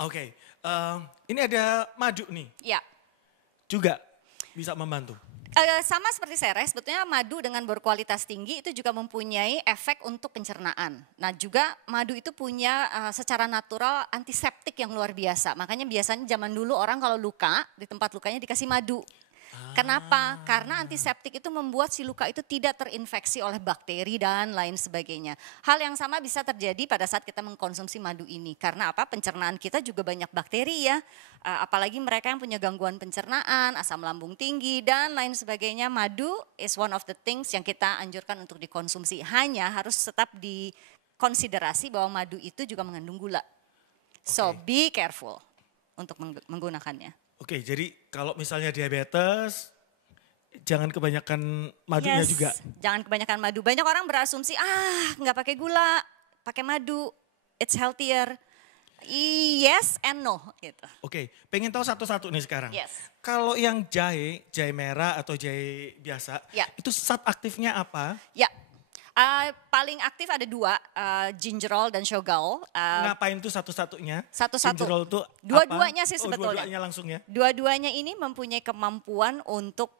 Oke, ini ada madu nih, Ya. juga bisa membantu. Sama seperti sereh, sebetulnya madu dengan berkualitas tinggi itu juga mempunyai efek untuk pencernaan. Nah juga madu itu punya secara natural antiseptik yang luar biasa. Makanya biasanya zaman dulu orang kalau luka, di tempat lukanya dikasih madu. Kenapa? Karena antiseptik itu membuat si luka itu tidak terinfeksi oleh bakteri dan lain sebagainya. Hal yang sama bisa terjadi pada saat kita mengkonsumsi madu ini. Karena apa? Pencernaan kita juga banyak bakteri ya. Apalagi mereka yang punya gangguan pencernaan, asam lambung tinggi dan lain sebagainya. Madu is one of the things yang kita anjurkan untuk dikonsumsi. Hanya harus tetap dikonsiderasi bahwa madu itu juga mengandung gula. So be careful untuk menggunakannya. Oke, jadi kalau misalnya diabetes, jangan kebanyakan madunya juga. Jangan kebanyakan madu. Banyak orang berasumsi, nggak pakai gula, pakai madu, it's healthier. Yes and no gitu. Oke, pengen tahu satu-satu nih sekarang. Yes. Kalau yang jahe merah atau jahe biasa, Ya. itu zat aktifnya apa? Ya, paling aktif ada dua, gingerol dan shogal. Ngapain tuh satu-satunya? Satu-satu. Gingerol tuh Dua-duanya apa? sih sebetulnya. Dua-duanya langsung ya? Dua-duanya ini mempunyai kemampuan untuk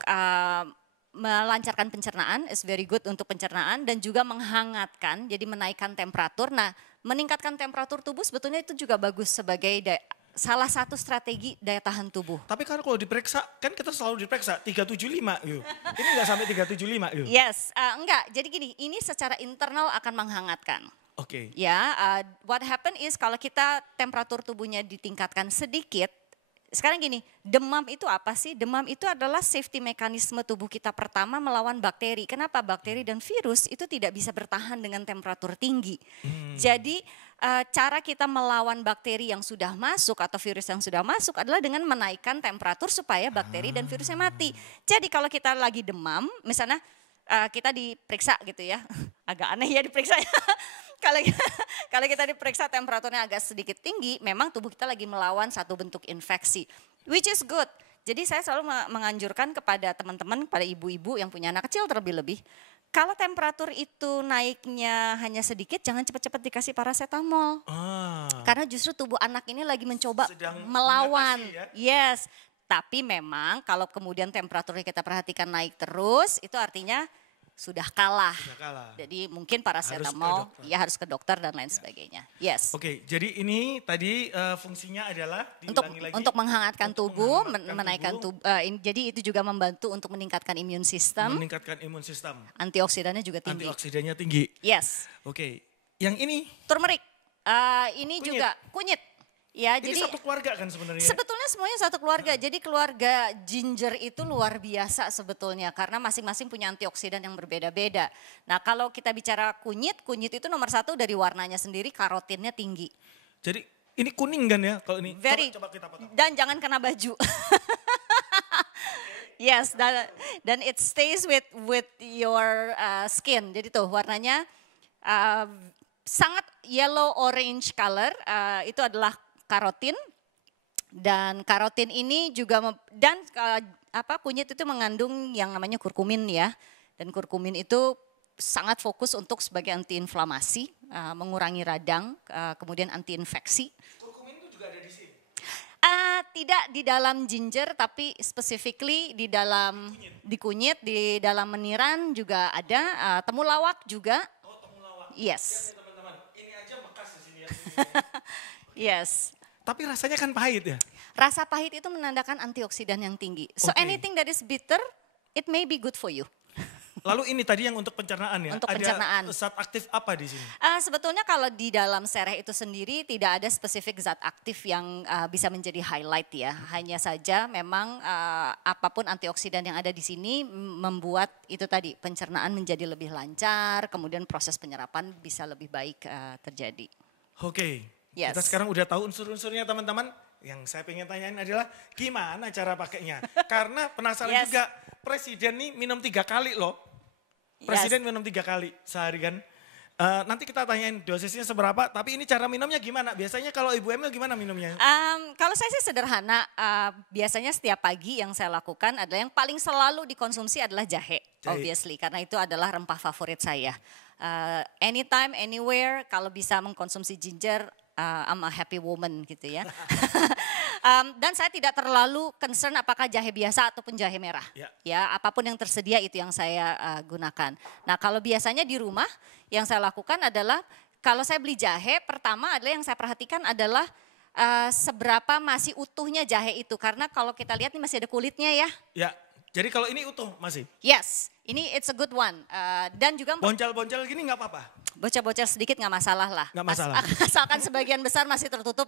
melancarkan pencernaan, is very good untuk pencernaan dan juga menghangatkan, jadi menaikkan temperatur. Nah, meningkatkan temperatur tubuh sebetulnya itu juga bagus sebagai salah satu strategi daya tahan tubuh. Tapi kan kalau diperiksa, kan kita selalu diperiksa 375 yuk. Ini nggak sampai 375 yuk. Yes, enggak. Jadi gini, ini secara internal akan menghangatkan. Oke. Ya, what happen is kalau kita temperatur tubuhnya ditingkatkan sedikit, sekarang gini, demam itu apa sih? Demam itu adalah safety mekanisme tubuh kita pertama melawan bakteri. Kenapa? Bakteri dan virus itu tidak bisa bertahan dengan temperatur tinggi. Jadi cara kita melawan bakteri yang sudah masuk atau virus yang sudah masuk adalah dengan menaikkan temperatur supaya bakteri dan virusnya mati. Jadi kalau kita lagi demam, misalnya kita diperiksa gitu ya, agak aneh ya diperiksanya. Kalau kita diperiksa temperaturnya agak sedikit tinggi, memang tubuh kita lagi melawan satu bentuk infeksi, which is good. Jadi saya selalu menganjurkan kepada teman-teman, pada ibu-ibu yang punya anak kecil terlebih-lebih, kalau temperatur itu naiknya hanya sedikit, jangan cepat-cepat dikasih paracetamol. Karena justru tubuh anak ini lagi mencoba melawan. Yes, tapi memang kalau kemudian temperaturnya kita perhatikan naik terus, itu artinya sudah kalah. Jadi mungkin paracetamol harus ke dokter dan lain sebagainya. Yes. Oke, jadi ini tadi fungsinya adalah untuk menghangatkan tubuh, menaikkan tubuh. Jadi itu juga membantu untuk meningkatkan imun sistem. Antioksidannya juga tinggi. Yes. Oke, yang ini turmeric. Ini kunyit. Juga kunyit. Ya, ini jadi satu keluarga kan sebenarnya? Sebetulnya semuanya satu keluarga. Jadi keluarga ginger itu luar biasa sebetulnya karena masing-masing punya antioksidan yang berbeda-beda. Nah kalau kita bicara kunyit itu nomor satu dari warnanya sendiri, karotinnya tinggi. Jadi ini kuning kan ya kalau ini? Coba kita potong. Dan jangan kena baju. Yes, dan it stays with your skin. Jadi tuh warnanya sangat yellow orange color, itu adalah karotin, dan karotin ini juga kunyit itu mengandung yang namanya kurkumin ya, dan kurkumin itu sangat fokus untuk sebagai antiinflamasi, mengurangi radang, kemudian antiinfeksi. Kurkumin itu juga ada di sini? Tidak di dalam ginger, tapi specifically di dalam kunyit, di dalam meniran juga ada, temulawak juga. Oh, temulawak. Yes. Ya, teman-teman, ini aja bekas di sini ya. Yes. Tapi rasanya kan pahit ya? Rasa pahit itu menandakan antioksidan yang tinggi. So anything that is bitter, it may be good for you. Lalu ini tadi yang untuk pencernaan ya? Untuk pencernaan. Ada zat aktif apa di sini? Sebetulnya kalau di dalam sereh itu sendiri tidak ada spesifik zat aktif yang bisa menjadi highlight ya. Hanya saja memang apapun antioksidan yang ada di sini membuat itu tadi pencernaan menjadi lebih lancar, kemudian proses penyerapan bisa lebih baik terjadi. Oke. Yes. Kita sekarang udah tahu unsur-unsurnya teman-teman. Yang saya pengen tanyain adalah gimana cara pakainya. Karena penasaran juga, presiden nih minum 3 kali loh. Presiden minum 3 kali sehari kan. Nanti kita tanyain dosisnya seberapa, tapi ini cara minumnya gimana? Biasanya kalau Ibu Emil gimana minumnya? Kalau saya sih sederhana, biasanya setiap pagi yang saya lakukan adalah yang paling selalu dikonsumsi adalah jahe. Obviously, karena itu adalah rempah favorit saya. Anytime, anywhere, kalau bisa mengkonsumsi ginger, I'm a happy woman gitu ya. Dan saya tidak terlalu concern apakah jahe biasa ataupun jahe merah. Ya, apapun yang tersedia itu yang saya gunakan. Nah, kalau biasanya di rumah yang saya lakukan adalah kalau saya beli jahe, pertama adalah yang saya perhatikan adalah seberapa masih utuhnya jahe itu. Karena kalau kita lihat nih masih ada kulitnya ya. Ya, jadi kalau ini utuh masih? Yes, ini it's a good one. Dan juga boncal-boncal gini nggak apa-apa? Bocah-bocah sedikit nggak masalah lah. Nggak masalah. Asalkan sebagian besar masih tertutup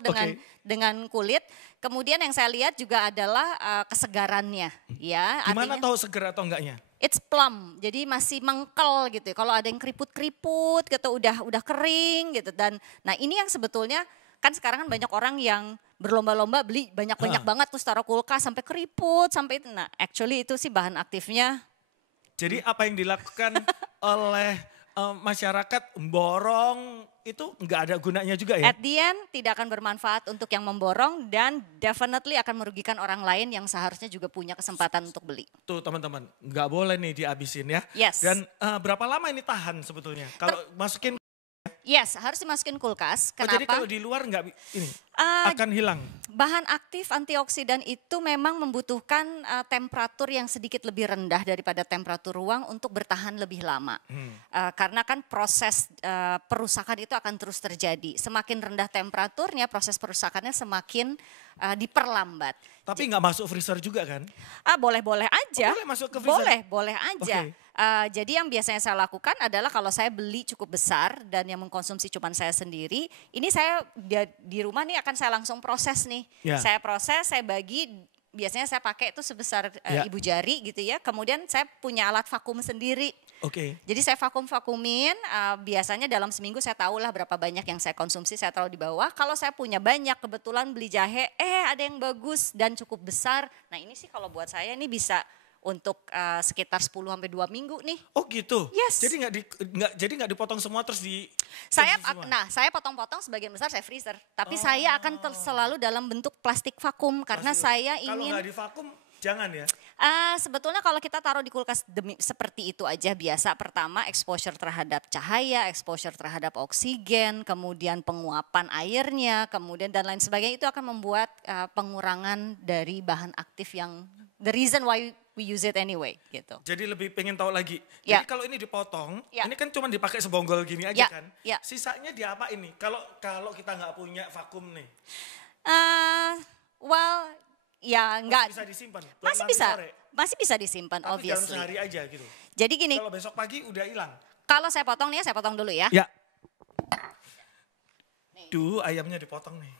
dengan kulit. Kemudian yang saya lihat juga adalah kesegarannya. Ya, gimana tahu segar atau enggaknya? It's plump, jadi masih mengkel gitu. Kalau ada yang keriput-keriput gitu, udah kering gitu. Dan nah ini yang sebetulnya kan sekarang kan banyak orang yang berlomba-lomba beli banyak-banyak banget terus taruh kulkas sampai keriput sampai itu. Nah, actually itu sih bahan aktifnya. Jadi apa yang dilakukan oleh masyarakat borong itu nggak ada gunanya juga ya? At the end tidak akan bermanfaat untuk yang memborong dan definitely akan merugikan orang lain yang seharusnya juga punya kesempatan untuk beli. Tuh teman-teman, nggak boleh nih dihabisin ya. Yes. Dan berapa lama ini tahan sebetulnya? Kalau masukin? Yes, harus dimasukin kulkas. Kenapa? Jadi kalau di luar nggak ini akan hilang? Bahan aktif antioksidan itu memang membutuhkan temperatur yang sedikit lebih rendah daripada temperatur ruang untuk bertahan lebih lama. Karena kan proses perusakan itu akan terus terjadi. Semakin rendah temperaturnya proses perusakannya semakin diperlambat. Tapi nggak masuk freezer juga kan? Boleh-boleh aja. Boleh masuk ke freezer? Boleh aja. Okay. Jadi yang biasanya saya lakukan adalah kalau saya beli cukup besar dan yang mengkonsumsi cuma saya sendiri, ini saya di rumah nih akan saya langsung proses nih. Saya proses, saya bagi, biasanya saya pakai itu sebesar ibu jari gitu ya. Kemudian saya punya alat vakum sendiri. Jadi saya vakumin, biasanya dalam seminggu saya tahulah berapa banyak yang saya konsumsi, saya taruh di bawah. Kalau saya punya banyak, kebetulan beli jahe, ada yang bagus dan cukup besar. Nah ini sih kalau buat saya ini bisa untuk sekitar 10-2 minggu nih. Oh gitu? Yes. Jadi nggak dipotong semua terus di... Saya potong-potong sebagian besar saya freezer. Tapi saya akan selalu dalam bentuk plastik vakum karena saya ingin... Kalau nggak di vakum jangan ya? Sebetulnya kalau kita taruh di kulkas seperti itu aja biasa. Pertama exposure terhadap cahaya, exposure terhadap oksigen, kemudian penguapan airnya, kemudian dan lain sebagainya. Itu akan membuat pengurangan dari bahan aktif yang the reason why we use it anyway gitu. Jadi lebih pengen tahu lagi. Jadi kalau ini dipotong, ini kan cuma dipakai sebonggol gini aja kan? Sisanya diapa ini? Kalau kita nggak punya vakum nih? Enggak. Masih bisa disimpan? Masih bisa disimpan, tapi obviously. Dalam sehari aja gitu? Jadi gini. Kalau besok pagi udah hilang? Kalau saya potong nih, saya potong dulu ya. Duh, ayamnya dipotong nih.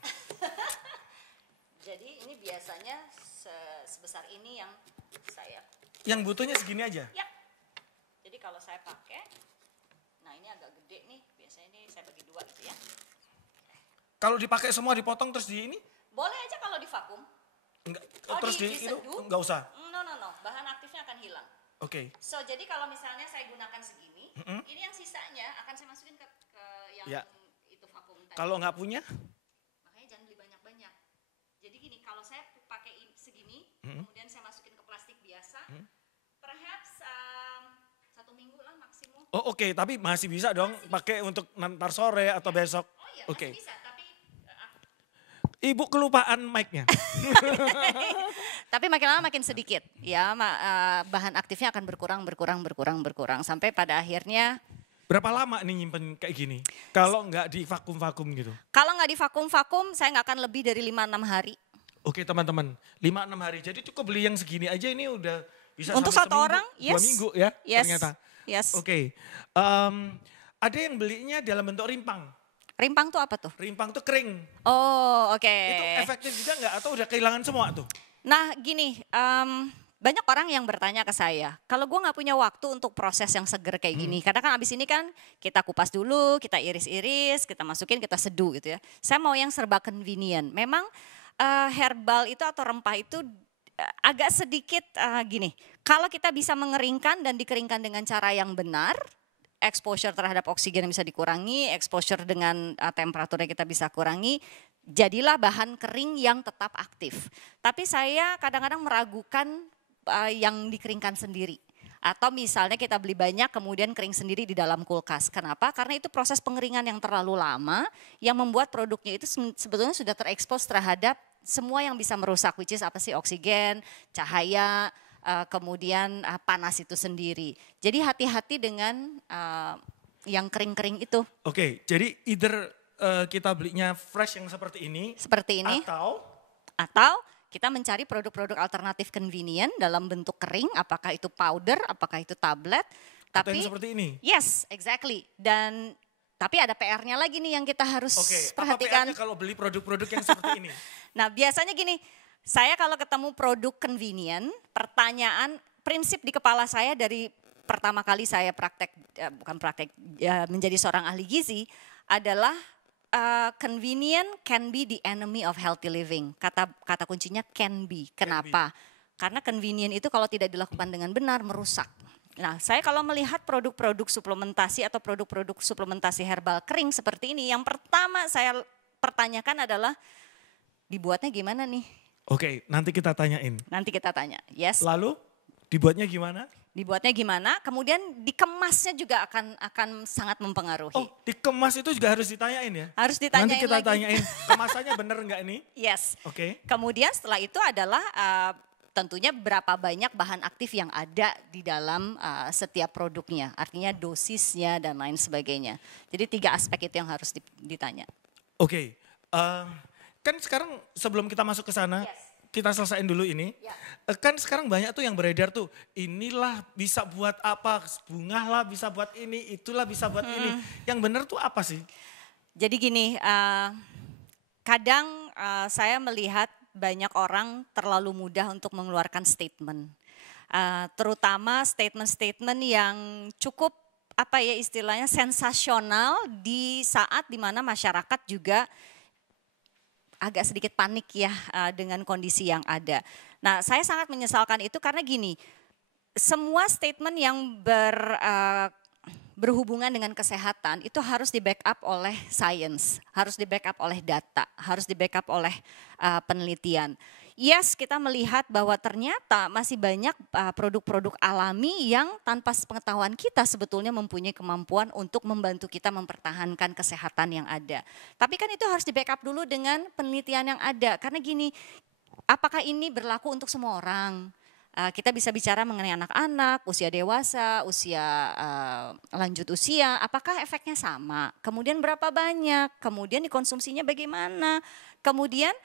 Jadi ini biasanya sebesar ini yang saya. Yang butuhnya segini aja? Ya. Jadi kalau saya pakai, nah ini agak gede nih, biasanya ini saya bagi 2 gitu ya. Kalau dipakai semua dipotong terus di ini? Boleh aja kalau di vakum. Enggak, terus di itu enggak usah? No, bahan aktifnya akan hilang. So jadi kalau misalnya saya gunakan segini, ini yang sisanya akan saya masukin ke yang itu vakum tadi. Kalau nggak punya? Makanya jangan beli banyak-banyak. Jadi gini, kalau saya pakai segini, kemudian saya masukin ke plastik biasa, perhaps 1 minggu lah maksimum. Oh oke, tapi masih bisa dong pakai untuk ntar sore atau besok? Oh iya, masih bisa. Ibu kelupaan mic-nya. Tapi makin lama makin sedikit ya, bahan aktifnya akan berkurang sampai pada akhirnya. Berapa lama nih nyimpen kayak gini? Kalau nggak di vakum gitu? Kalau nggak di vakum, saya nggak akan lebih dari 5-6 hari. Oke teman-teman, 5-6 hari. Jadi cukup beli yang segini aja ini udah bisa untuk sampai 1 orang, 2 minggu ya ternyata. Yes. Oke. Ada yang belinya dalam bentuk rimpang. Rimpang tuh apa tuh? Rimpang tuh kering. Oh oke. Itu efektif juga nggak atau udah kehilangan semua tuh? Nah gini, banyak orang yang bertanya ke saya, kalau gue nggak punya waktu untuk proses yang seger kayak gini, karena kan abis ini kan kita kupas dulu, kita iris-iris, kita masukin, kita seduh gitu ya. Saya mau yang serba convenient. Memang herbal itu atau rempah itu agak sedikit gini, kalau kita bisa mengeringkan dan dikeringkan dengan cara yang benar, exposure terhadap oksigen yang bisa dikurangi, exposure dengan temperaturnya kita bisa kurangi, jadilah bahan kering yang tetap aktif. Tapi saya kadang-kadang meragukan yang dikeringkan sendiri. Atau misalnya kita beli banyak kemudian kering sendiri di dalam kulkas. Kenapa? Karena itu proses pengeringan yang terlalu lama yang membuat produknya itu sebetulnya sudah terekspos terhadap semua yang bisa merusak, which is apa sih, oksigen, cahaya, kemudian panas itu sendiri. Jadi hati-hati dengan yang kering-kering itu. Oke, jadi either kita belinya fresh yang seperti ini. Atau kita mencari produk-produk alternatif convenient dalam bentuk kering, apakah itu powder, apakah itu tablet. Atau yang seperti ini? Yes, exactly. Tapi ada PR-nya lagi nih yang kita harus perhatikan. Apa PR-nya kalau beli produk-produk yang seperti ini? Nah biasanya gini, saya kalau ketemu produk convenient, prinsip di kepala saya dari pertama kali saya menjadi seorang ahli gizi adalah convenient can be the enemy of healthy living. Kata kuncinya can be. Kenapa? Karena convenient itu kalau tidak dilakukan dengan benar merusak. Nah, saya kalau melihat produk-produk suplementasi atau produk-produk suplementasi herbal kering seperti ini, yang pertama saya pertanyakan adalah dibuatnya gimana nih? Oke, nanti kita tanyain. Nanti kita tanya, yes. Lalu dibuatnya gimana? Dibuatnya gimana, kemudian dikemasnya juga akan sangat mempengaruhi. Oh, dikemas itu juga harus ditanyain ya? Harus ditanyain nanti kita lagi. Tanyain, kemasannya bener nggak ini? Yes. Oke. Kemudian setelah itu adalah tentunya berapa banyak bahan aktif yang ada di dalam setiap produknya. Artinya dosisnya dan lain sebagainya. Jadi 3 aspek itu yang harus ditanya. Oke, kan sekarang sebelum kita masuk ke sana, kita selesaiin dulu ini. Ya. Kan sekarang banyak tuh yang beredar tuh, inilah bisa buat apa, bunga lah bisa buat ini, itulah bisa buat ini. Yang benar tuh apa sih? Jadi gini, kadang saya melihat banyak orang terlalu mudah untuk mengeluarkan statement. Terutama statement-statement yang cukup istilahnya sensasional di saat dimana masyarakat juga agak sedikit panik ya dengan kondisi yang ada. Nah, saya sangat menyesalkan itu karena gini, semua statement yang berhubungan dengan kesehatan itu harus di-backup oleh science, harus di-backup oleh data, harus di-backup oleh penelitian. Yes, kita melihat bahwa ternyata masih banyak produk-produk alami yang tanpa sepengetahuan kita sebetulnya mempunyai kemampuan untuk membantu kita mempertahankan kesehatan yang ada. Tapi kan itu harus di-backup dulu dengan penelitian yang ada. Karena gini, apakah ini berlaku untuk semua orang? Kita bisa bicara mengenai anak-anak, usia dewasa, usia lanjut usia, apakah efeknya sama? Kemudian berapa banyak? Kemudian dikonsumsinya bagaimana? Kemudian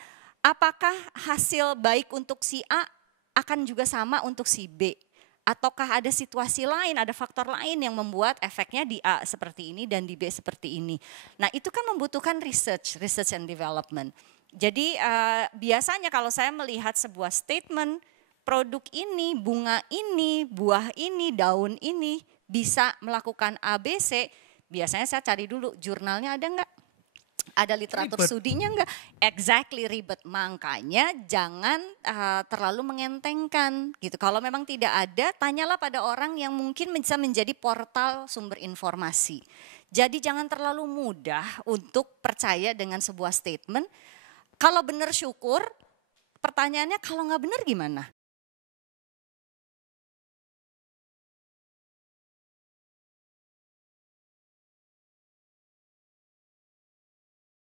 apakah hasil baik untuk si A akan juga sama untuk si B? Ataukah ada situasi lain, ada faktor lain yang membuat efeknya di A seperti ini dan di B seperti ini? Nah itu kan membutuhkan research and development. Jadi biasanya kalau saya melihat sebuah statement, produk ini, bunga ini, buah ini, daun ini bisa melakukan ABC, biasanya saya cari dulu jurnalnya ada enggak? Ada literatur studinya enggak? Exactly, ribet. Makanya jangan terlalu mengentengkan gitu. Kalau memang tidak ada, tanyalah pada orang yang mungkin bisa menjadi portal sumber informasi. Jadi jangan terlalu mudah untuk percaya dengan sebuah statement. Kalau benar syukur, pertanyaannya kalau nggak benar gimana?